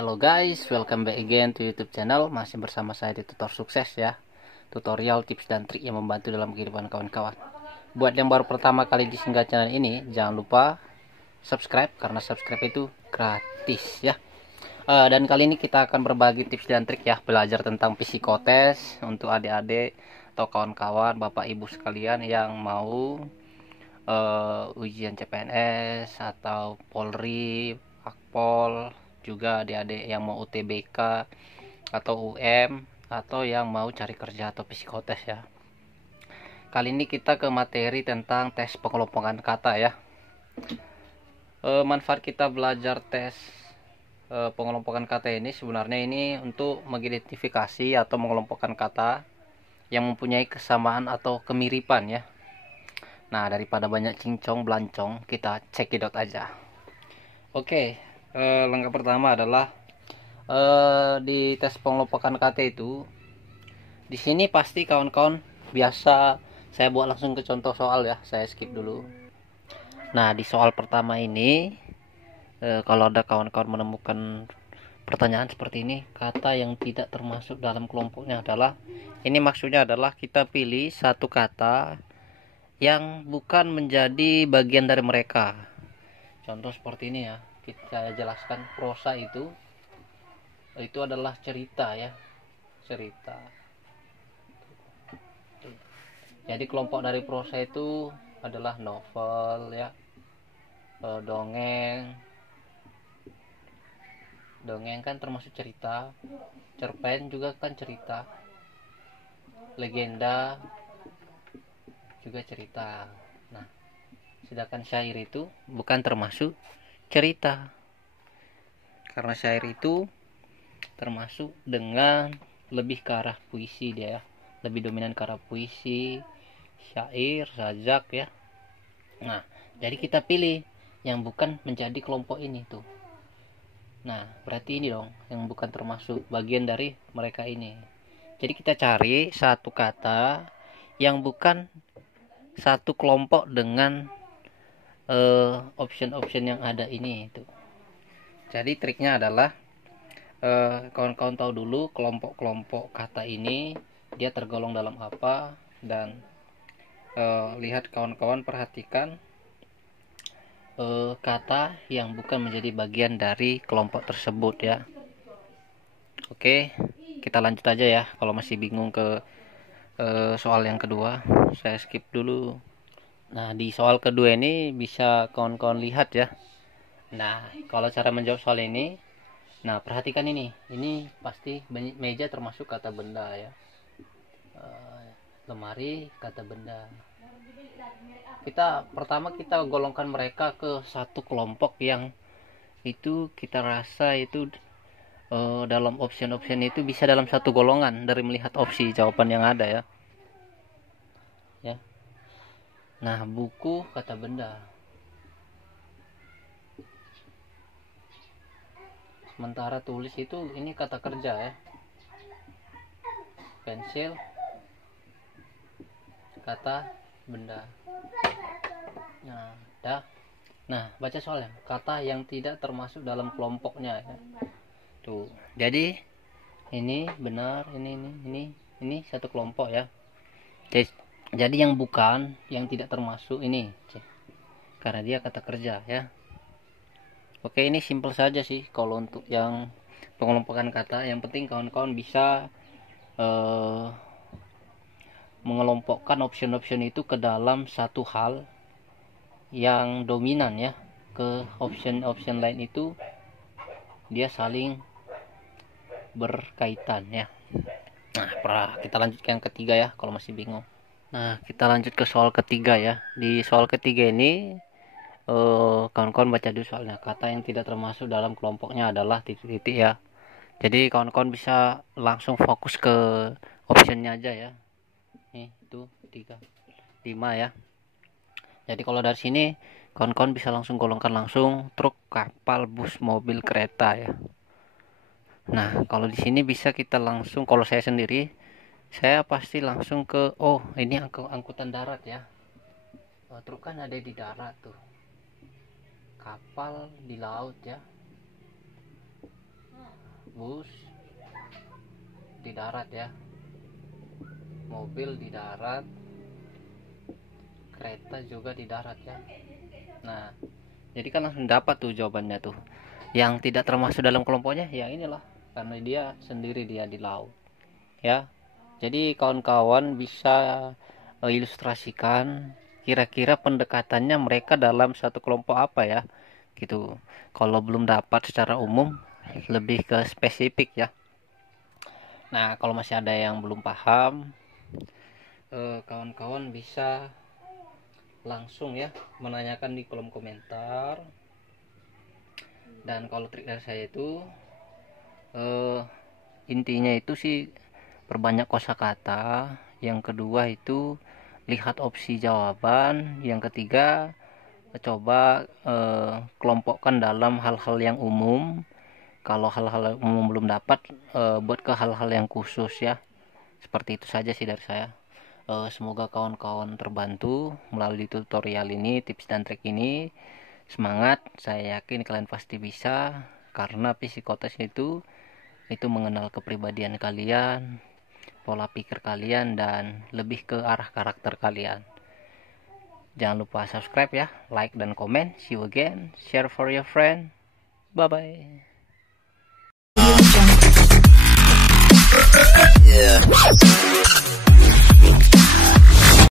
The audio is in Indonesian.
Hello guys, welcome back again to YouTube channel. Masih bersama saya di Tutor Sukses ya. Tutorial, tips dan trik yang membantu dalam kehidupan kawan-kawan. Buat yang baru pertama kali disinggah channel ini, jangan lupa subscribe karena subscribe itu gratis ya. Dan kali ini kita akan berbagi tips dan trik ya, belajar tentang psikotes untuk adik-adik atau kawan-kawan, bapak ibu sekalian yang mau ujian CPNS atau Polri, Akpol, juga adik-adik yang mau UTBK atau UM, atau yang mau cari kerja atau psikotes ya. Kali ini kita ke materi tentang tes pengelompokan kata ya. Manfaat kita belajar tes pengelompokan kata ini sebenarnya ini untuk mengidentifikasi atau mengelompokkan kata yang mempunyai kesamaan atau kemiripan ya. Nah, daripada banyak cincong belancong, kita cekidot aja. Oke, langkah pertama adalah di tes pengelompokan kata itu, di sini pasti kawan-kawan biasa saya buat langsung ke contoh soal ya. Saya skip dulu. Nah, di soal pertama ini, kalau ada kawan-kawan menemukan pertanyaan seperti ini, kata yang tidak termasuk dalam kelompoknya adalah, ini maksudnya adalah kita pilih satu kata yang bukan menjadi bagian dari mereka. Contoh seperti ini ya, kita jelaskan prosa itu adalah cerita ya, cerita. Jadi kelompok dari prosa itu adalah novel ya, dongeng kan termasuk cerita, cerpen juga kan cerita, legenda juga cerita. Nah, sedangkan syair itu bukan termasuk cerita, karena syair itu termasuk dengan lebih ke arah puisi dia ya, lebih dominan ke arah puisi, syair, sajak ya. Nah, jadi kita pilih yang bukan menjadi kelompok ini tuh. Nah, berarti ini dong yang bukan termasuk bagian dari mereka ini. Jadi kita cari satu kata yang bukan satu kelompok dengan option-option yang ada ini itu. Jadi triknya adalah kawan-kawan tahu dulu kelompok-kelompok kata ini dia tergolong dalam apa, dan lihat kawan-kawan perhatikan kata yang bukan menjadi bagian dari kelompok tersebut ya. Oke, kita lanjut aja ya. Kalau masih bingung ke soal yang kedua, saya skip dulu. Nah, di soal kedua ini bisa kawan-kawan lihat ya. Nah, kalau cara menjawab soal ini, nah perhatikan ini pasti meja termasuk kata benda ya, lemari kata benda. Kita golongkan mereka ke satu kelompok yang itu kita rasa itu dalam option-option itu bisa dalam satu golongan dari melihat opsi jawaban yang ada ya. Nah, buku kata benda. Sementara tulis itu ini kata kerja ya. Pensil kata benda. Nah, baca soalnya. Kata yang tidak termasuk dalam kelompoknya ya. Tuh. Jadi ini benar, ini satu kelompok ya. Jadi yang bukan, yang tidak termasuk ini, karena dia kata kerja ya. Oke, ini simple saja sih kalau untuk yang pengelompokan kata. Yang penting kawan-kawan bisa mengelompokkan option-option itu ke dalam satu hal yang dominan ya. Ke option-option lain itu dia saling berkaitan ya. Nah, kita lanjut ke yang ketiga ya kalau masih bingung. Nah, kita lanjut ke soal ketiga ya. Di soal ketiga ini kawan-kawan baca dulu soalnya. Kata yang tidak termasuk dalam kelompoknya adalah titik-titik ya. Jadi kawan-kawan bisa langsung fokus ke optionnya aja ya. Nih, itu 3, 5 ya. Jadi kalau dari sini kawan-kawan bisa langsung golongkan langsung truk, kapal, bus, mobil, kereta ya. Nah, kalau di sini bisa kita langsung, kalau saya sendiri, saya pasti langsung ke, oh ini angkutan darat ya. Truk kan ada di darat tuh, kapal di laut ya, bus di darat ya, mobil di darat, kereta juga di darat ya. Nah, jadi kan langsung dapat tuh jawabannya tuh. Yang tidak termasuk dalam kelompoknya ya inilah, karena dia sendiri, dia di laut ya. Jadi kawan-kawan bisa ilustrasikan kira-kira pendekatannya mereka dalam satu kelompok apa ya gitu. Kalau belum dapat secara umum, lebih ke spesifik ya. Nah, kalau masih ada yang belum paham, kawan-kawan bisa langsung ya menanyakan di kolom komentar. Dan kalau trik dari saya itu intinya itu sih perbanyak kosakata, yang kedua itu lihat opsi jawaban, yang ketiga coba kelompokkan dalam hal-hal yang umum. Kalau hal-hal yang umum belum dapat, buat ke hal-hal yang khusus ya. Seperti itu saja sih dari saya. Semoga kawan-kawan terbantu melalui tutorial ini, tips dan trik ini. Semangat, saya yakin kalian pasti bisa, karena psikotes itu mengenal kepribadian kalian, pola pikir kalian, dan lebih ke arah karakter kalian. Jangan lupa subscribe ya, like dan komen. See you again, share for your friend. Bye bye.